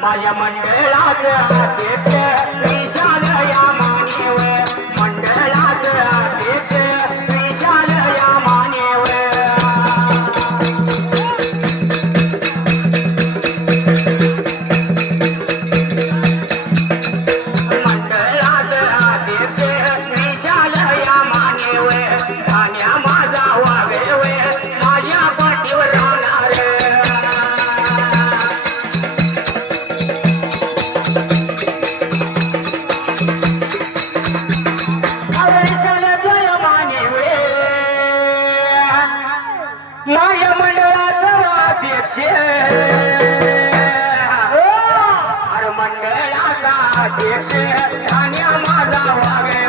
माझ्या मंडळाचे अध्यक्ष विशाल या मान्यवर मंडळाचे अध्यक्ष विशाल या मान्यवर मंडळाचे अध्यक्ष विशाल या मान्यवर धान्या माझा वागेवर माझ्या पाठीवर राहणार माझ्या मंडळाचा अध्यक्ष अरे मंडळाचा अध्यक्ष धान्या माझा वागे